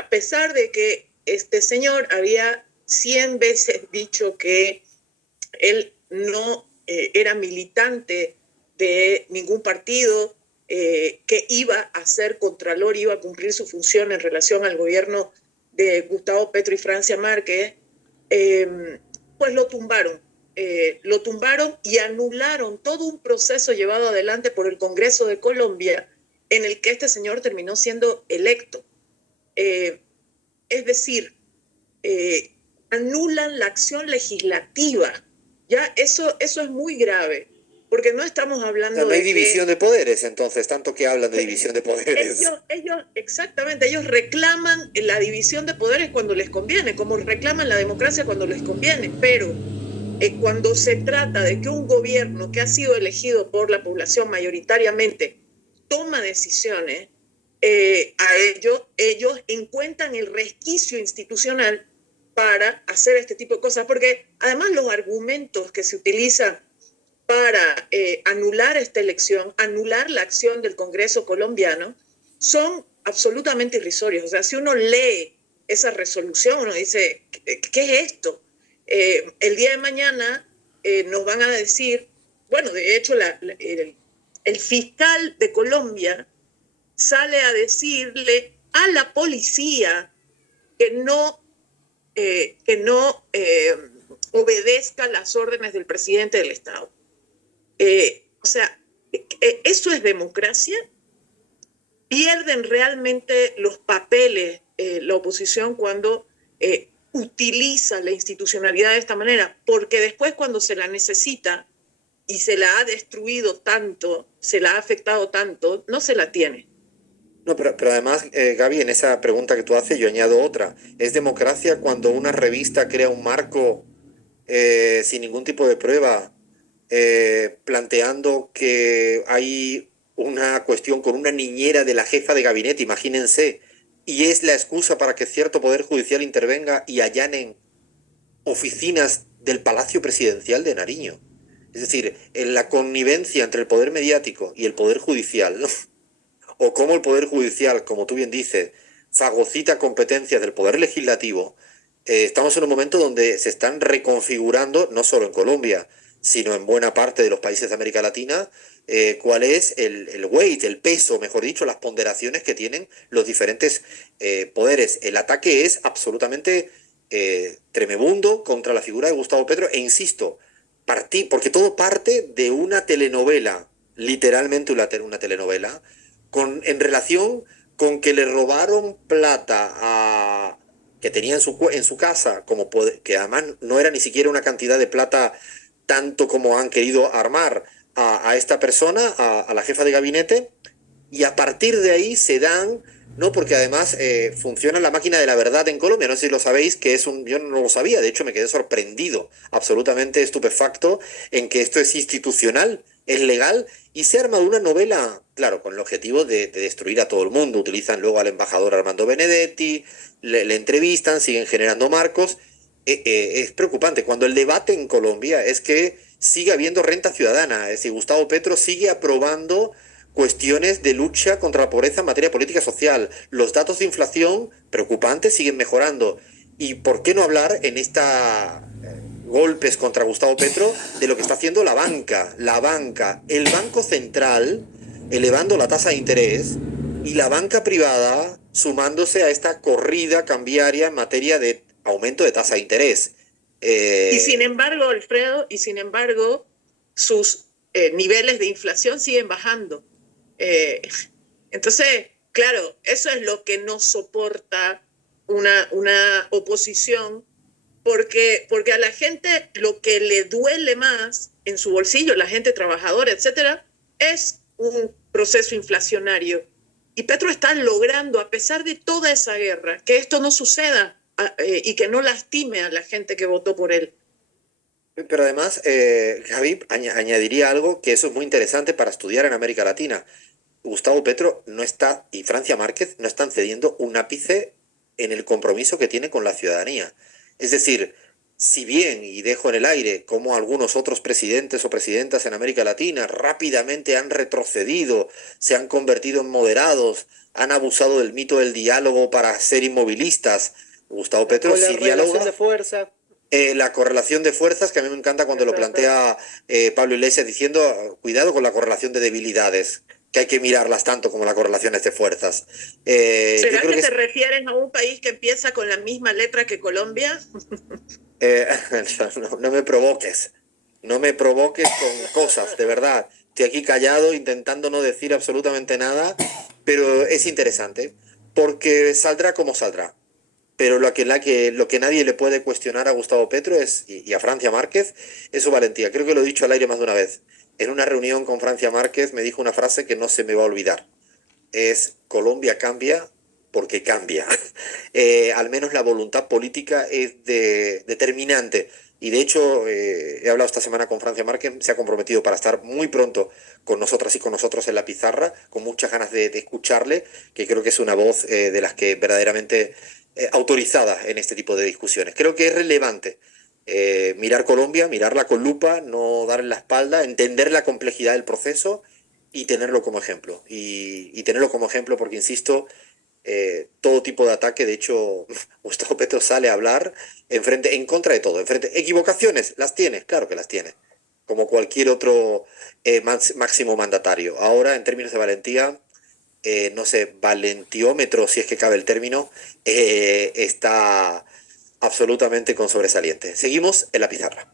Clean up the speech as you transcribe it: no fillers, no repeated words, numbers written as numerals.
a pesar de que este señor había 100 veces dicho que él no era militante de ningún partido, que iba a ser contralor, iba a cumplir su función en relación al gobierno de Gustavo Petro y Francia Márquez, pues lo tumbaron y anularon todo un proceso llevado adelante por el Congreso de Colombia en el que este señor terminó siendo electo. Eh, es decir, eh, anulan la acción legislativa. Ya eso es muy grave, porque no estamos O sea, hablando no hay de división que de poderes, entonces, tanto que hablan de división de poderes. exactamente, ellos reclaman la división de poderes cuando les conviene, como reclaman la democracia cuando les conviene, pero cuando se trata de que un gobierno que ha sido elegido por la población mayoritariamente toma decisiones, ellos encuentran el resquicio institucional para hacer este tipo de cosas, porque además los argumentos que se utilizan para anular esta elección, anular la acción del Congreso colombiano, son absolutamente irrisorios. O sea, si uno lee esa resolución, uno dice, ¿qué es esto? El día de mañana nos van a decir, bueno, de hecho, el fiscal de Colombia sale a decirle a la policía que no obedezca las órdenes del presidente del Estado. O sea, ¿eso es democracia? ¿Pierden realmente los papeles la oposición cuando utiliza la institucionalidad de esta manera? Porque después cuando se la necesita y se la ha destruido tanto, se la ha afectado tanto, no se la tiene. No, pero además, Gaby, en esa pregunta que tú haces, yo añado otra. ¿Es democracia cuando una revista crea un marco sin ningún tipo de prueba, planteando que hay una cuestión con una niñera de la jefa de gabinete, imagínense, y es la excusa para que cierto poder judicial intervenga y allanen oficinas del Palacio Presidencial de Nariño? Es decir, en la connivencia entre el poder mediático y el poder judicial, ¿no? O cómo el Poder Judicial, como tú bien dices, fagocita competencias del Poder Legislativo, estamos en un momento donde se están reconfigurando, no solo en Colombia, sino en buena parte de los países de América Latina, cuál es el weight, el peso, mejor dicho, las ponderaciones que tienen los diferentes poderes. El ataque es absolutamente tremebundo contra la figura de Gustavo Petro, e insisto, porque todo parte de una telenovela, literalmente una telenovela, en relación con que le robaron plata que tenía en su casa, que además no era ni siquiera una cantidad de plata tanto como han querido armar a esta persona, a la jefa de gabinete, y a partir de ahí se dan, ¿no? Porque además funciona la máquina de la verdad en Colombia, no sé si lo sabéis, yo no lo sabía, de hecho me quedé sorprendido, absolutamente estupefacto, en que esto es institucional, es legal, y se arma una novela, claro, con el objetivo de destruir a todo el mundo. Utilizan luego al embajador Armando Benedetti, le entrevistan, siguen generando marcos. Es preocupante. Cuando el debate en Colombia es que sigue habiendo renta ciudadana, es decir, Gustavo Petro sigue aprobando cuestiones de lucha contra la pobreza en materia política social. Los datos de inflación preocupantes siguen mejorando. ¿Y por qué no hablar en esta golpes contra Gustavo Petro de lo que está haciendo la banca, el Banco Central elevando la tasa de interés y la banca privada sumándose a esta corrida cambiaria en materia de aumento de tasa de interés? Y sin Eh, embargo, Alfredo, y sin embargo, sus niveles de inflación siguen bajando. Eh, entonces, claro, eso es lo que no soporta una oposición, porque a la gente lo que le duele más en su bolsillo, la gente trabajadora, etcétera, es un proceso inflacionario. Y Petro está logrando, a pesar de toda esa guerra, que esto no suceda y que no lastime a la gente que votó por él. pero además, Javi, añadiría algo que eso es muy interesante para estudiar en América Latina. Gustavo Petro no está, y Francia Márquez no están cediendo un ápice en el compromiso que tiene con la ciudadanía. Es decir, si bien, y dejo en el aire, como algunos otros presidentes o presidentas en América Latina rápidamente han retrocedido, se han convertido en moderados, han abusado del mito del diálogo para ser inmovilistas, Gustavo Petro sí Correlación de dialoga. fuerza. La correlación de fuerzas, que a mí me encanta cuando lo plantea Pablo Iglesias diciendo, cuidado con la correlación de debilidades, que hay que mirarlas tanto como las correlaciones de fuerzas. Yo ¿Será creo que que te refieres a un país que empieza con la misma letra que Colombia? no me provoques, no me provoques con cosas, de verdad. Estoy aquí callado intentando no decir absolutamente nada, pero es interesante, porque saldrá como saldrá. Pero lo que nadie le puede cuestionar a Gustavo Petro es, y a Francia Márquez es su valentía. Creo que lo he dicho al aire más de una vez. En una reunión con Francia Márquez me dijo una frase que no se me va a olvidar. Es Colombia cambia porque cambia. Al menos la voluntad política es determinante. Y de hecho, he hablado esta semana con Francia Márquez, se ha comprometido para estar muy pronto con nosotras y con nosotros en la pizarra, con muchas ganas de escucharle, que creo que es una voz de las que verdaderamente autorizada en este tipo de discusiones. Creo que es relevante mirar Colombia, mirarla con lupa, no darle la espalda, entender la complejidad del proceso y tenerlo como ejemplo. Y tenerlo como ejemplo porque, insisto, todo tipo de ataque, de hecho, Gustavo Petro sale a hablar en contra de todo, equivocaciones, las tiene, claro que las tiene, como cualquier otro máximo mandatario. Ahora, en términos de valentía, no sé, valentiómetro, si es que cabe el término, está absolutamente con sobresaliente. Seguimos en la pizarra.